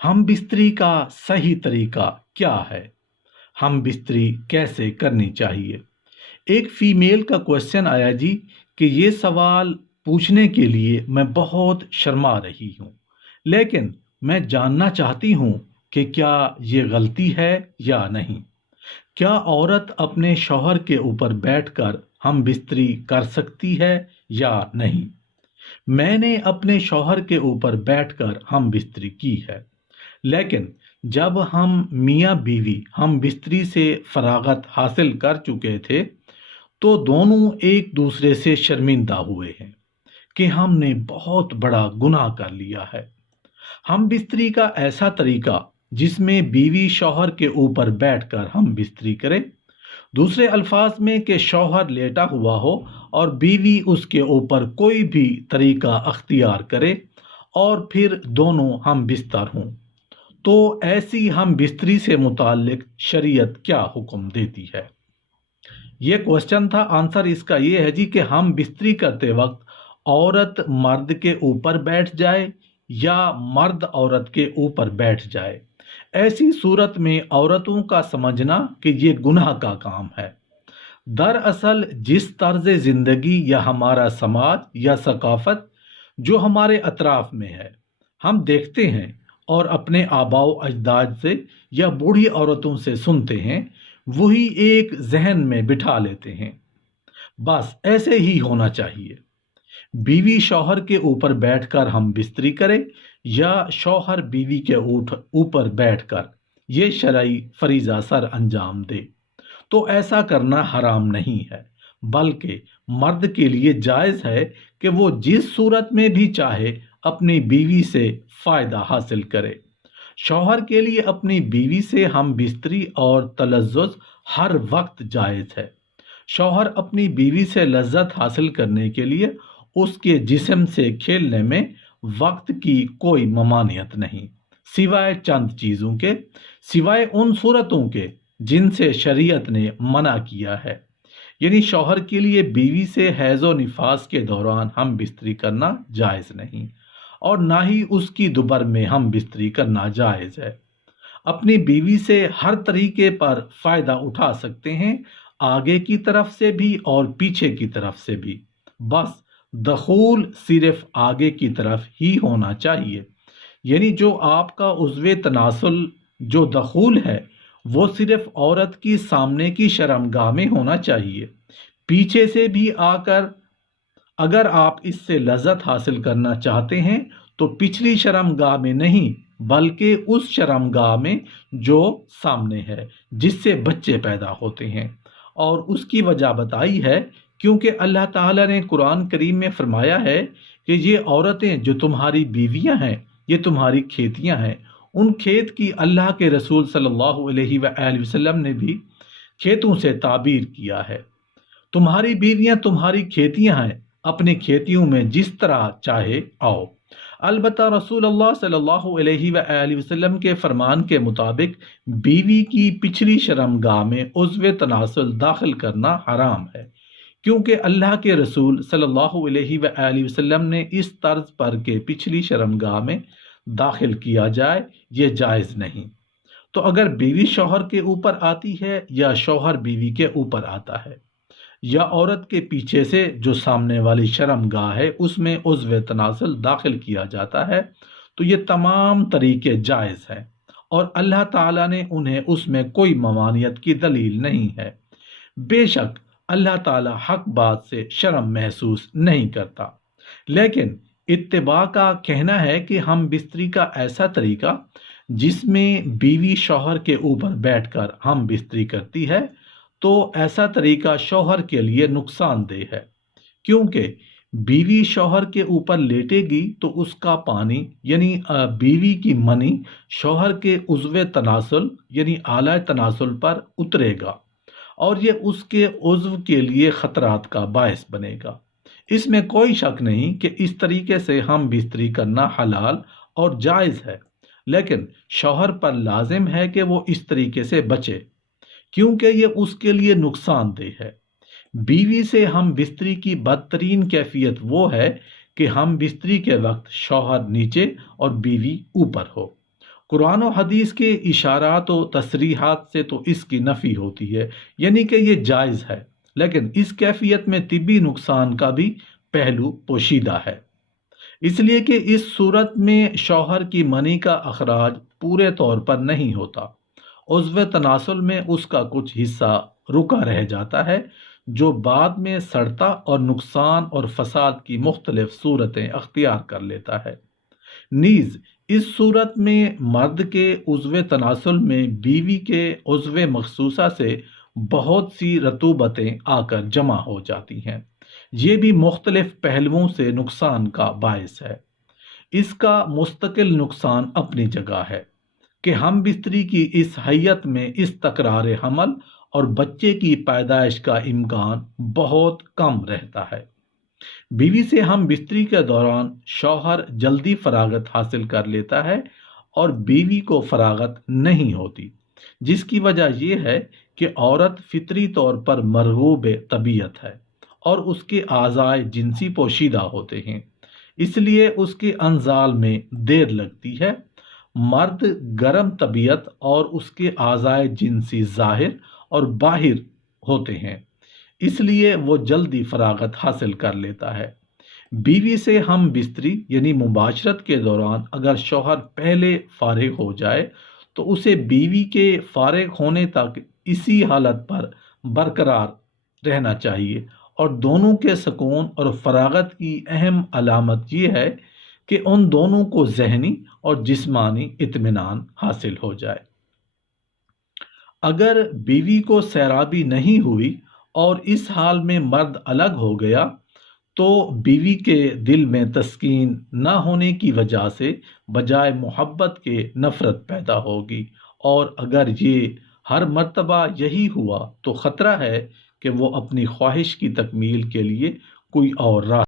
हम बिस्तरी का सही तरीका क्या है? हम बिस्तरी कैसे करनी चाहिए? एक फीमेल का क्वेश्चन आया जी कि ये सवाल पूछने के लिए मैं बहुत शर्मा रही हूँ, लेकिन मैं जानना चाहती हूँ कि क्या ये गलती है या नहीं। क्या औरत अपने शौहर के ऊपर बैठकर हम बिस्तरी कर सकती है या नहीं? मैंने अपने शौहर के ऊपर बैठकर हम बिस्तरी की है, लेकिन जब हम मियाँ बीवी हम बिस्तरी से फरागत हासिल कर चुके थे, तो दोनों एक दूसरे से शर्मिंदा हुए हैं कि हमने बहुत बड़ा गुनाह कर लिया है। हम बिस्तरी का ऐसा तरीका जिसमें बीवी शौहर के ऊपर बैठकर हम बिस्तरी करे, दूसरे अल्फाज में कि शौहर लेटा हुआ हो और बीवी उसके ऊपर कोई भी तरीका अख्तियार करे और फिर दोनों हम बिस्तर हों, तो ऐसी हम बिस्तरी से मुताल्लिक शरीयत क्या हुक्म देती है? ये क्वेश्चन था। आंसर इसका ये है जी कि हम बिस्तरी करते वक्त औरत मर्द के ऊपर बैठ जाए या मर्द औरत के ऊपर बैठ जाए, ऐसी सूरत में औरतों का समझना कि ये गुनाह का काम है। दरअसल जिस तर्ज ज़िंदगी या हमारा समाज या सकाफत जो हमारे अतराफ में है, हम देखते हैं और अपने आबाओ अजदाद से या बूढ़ी औरतों से सुनते हैं, वही एक जहन में बिठा लेते हैं। बस ऐसे ही होना चाहिए। बीवी शौहर के ऊपर बैठकर हम बिस्तरी करें या शौहर बीवी के ऊपर बैठकर ये शरई फरीजा सर अंजाम दे, तो ऐसा करना हराम नहीं है, बल्कि मर्द के लिए जायज़ है कि वो जिस सूरत में भी चाहे अपनी बीवी से फ़ायदा हासिल करे। शौहर के लिए अपनी बीवी से हम बिस्तरी और तलज़्ज़ुज़ हर वक्त जायज़ है। शौहर अपनी बीवी से लज्जत हासिल करने के लिए उसके जिस्म से खेलने में वक्त की कोई ममानियत नहीं, सिवाय चंद चीज़ों के, सिवाय उन सूरतों के जिनसे शरीयत ने मना किया है। यानी शौहर के लिए बीवी से हैज़ो निफास के दौरान हम बिस्तरी करना जायज़ नहीं, और ना ही उसकी दुबर में हम बिस्तरी करना जायज़ है। अपनी बीवी से हर तरीके पर फ़ायदा उठा सकते हैं, आगे की तरफ से भी और पीछे की तरफ से भी। बस दखूल सिर्फ आगे की तरफ ही होना चाहिए। यानी जो आपका उज़्वे तनासुल जो दखूल है, वो सिर्फ औरत की सामने की शर्मगाह में होना चाहिए। पीछे से भी आकर अगर आप इससे लज्जत हासिल करना चाहते हैं, तो पिछली शर्मगाह में नहीं, बल्कि उस शर्मगाह में जो सामने है, जिससे बच्चे पैदा होते हैं। और उसकी वजह बताई है, क्योंकि अल्लाह ताला ने कुरान करीम में फरमाया है कि ये औरतें जो तुम्हारी बीवियां हैं, ये तुम्हारी खेतियां हैं। उन खेत की अल्लाह के रसूल सल्लल्लाहु अलैहि वसल्लम ने भी खेतों से ताबीर किया है। तुम्हारी बीवियां तुम्हारी खेतियां हैं, अपनी खेतियों में जिस तरह चाहे आओ। अलबत्ता रसूलुल्लाह सल्लल्लाहु अलैहि वसल्लम के फरमान के मुताबिक बीवी की पिछली शर्मगाह में उज़्वे तनासुल दाखिल करना हराम है, क्योंकि अल्लाह के रसूल सल्लल्लाहु अलैहि वसल्लम ने इस तर्ज पर के पिछली शर्मगाह में दाखिल किया जाए, ये जायज़ नहीं। तो अगर बीवी शौहर के ऊपर आती है या शौहर बीवी के ऊपर आता है, या औरत के पीछे से जो सामने वाली शर्मगाह है उसमें उज़्वे तनासुल दाखिल किया जाता है, तो ये तमाम तरीके जायज़ हैं और अल्लाह ताला ने उन्हें उसमें कोई ममानियत की दलील नहीं है। बेशक अल्लाह ताला हक बात से शर्म महसूस नहीं करता, लेकिन इत्तिबा का कहना है कि हम बिस्तरी का ऐसा तरीका जिसमें बीवी शौहर के ऊपर बैठकर हम बिस्तरी करती है, तो ऐसा तरीका शौहर के लिए नुकसानदेह है, क्योंकि बीवी शौहर के ऊपर लेटेगी तो उसका पानी यानी बीवी की मनी शौहर के उज़्वे तनासुल यानी आला तनासुल पर उतरेगा और ये उसके उज़्व के लिए ख़तरात का बायस बनेगा। इसमें कोई शक नहीं कि इस तरीके से हम बिस्तरी करना हलाल और जायज़ है, लेकिन शौहर पर लाजिम है कि वो इस तरीके से बचे, क्योंकि ये उसके लिए नुकसानदेह है। बीवी से हम बिस्तरी की बदतरीन कैफियत वो है कि हम बिस्तरी के वक्त शौहर नीचे और बीवी ऊपर हो, قرآن و حدیث کے اشارات و تصریحات سے تو اس کی نفی ہوتی ہے، یعنی کہ یہ جائز ہے، لیکن اس کیفیت میں طبی نقصان کا بھی پہلو پوشیدہ ہے، اس لیے کہ اس صورت میں شوہر کی منی کا اخراج پورے طور پر نہیں ہوتا، عضو تناسل میں اس کا کچھ حصہ رکا رہ جاتا ہے جو بعد میں سڑتا اور نقصان اور فساد کی مختلف صورتیں اختیار کر لیتا ہے۔ نیز اس صورت میں مرد کے عضو تناسل میں بیوی کے عضو مخصوصہ سے بہت سی رطوبتیں آ کر جمع ہو جاتی ہیں، یہ بھی مختلف پہلوؤں سے نقصان کا باعث ہے۔ اس کا مستقل نقصان اپنی جگہ ہے کہ ہم بستری کی اس حیت میں اس تکرار حمل اور بچے کی پیدائش کا امکان بہت کم رہتا ہے۔ بیوی سے ہم بستری کے دوران شوہر جلدی فراغت حاصل کر لیتا ہے اور بیوی کو فراغت نہیں ہوتی، جس کی وجہ یہ ہے کہ عورت فطری طور پر مرغوب طبیعت ہے اور اس کے اعضائے جنسی پوشیدہ ہوتے ہیں، اس لیے اس کے انزال میں دیر لگتی ہے۔ مرد گرم طبیعت اور اس کے اعضائے جنسی ظاہر اور باہر ہوتے ہیں، اس لیے وہ جلدی فراغت حاصل کر لیتا ہے۔ بیوی سے ہم بستری یعنی مباشرت کے دوران اگر شوہر پہلے فارغ ہو جائے تو اسے بیوی کے فارغ ہونے تک اسی حالت پر برقرار رہنا چاہیے، اور دونوں کے سکون اور فراغت کی اہم علامت یہ ہے کہ ان دونوں کو ذہنی اور جسمانی اطمینان حاصل ہو جائے۔ اگر بیوی کو سیرابی نہیں ہوئی اور اس حال میں مرد الگ ہو گیا تو بیوی کے دل میں تسکین نہ ہونے کی وجہ سے بجائے محبت کے نفرت پیدا ہوگی، اور اگر یہ ہر مرتبہ یہی ہوا تو خطرہ ہے کہ وہ اپنی خواہش کی تکمیل کے لیے کوئی اور راستہ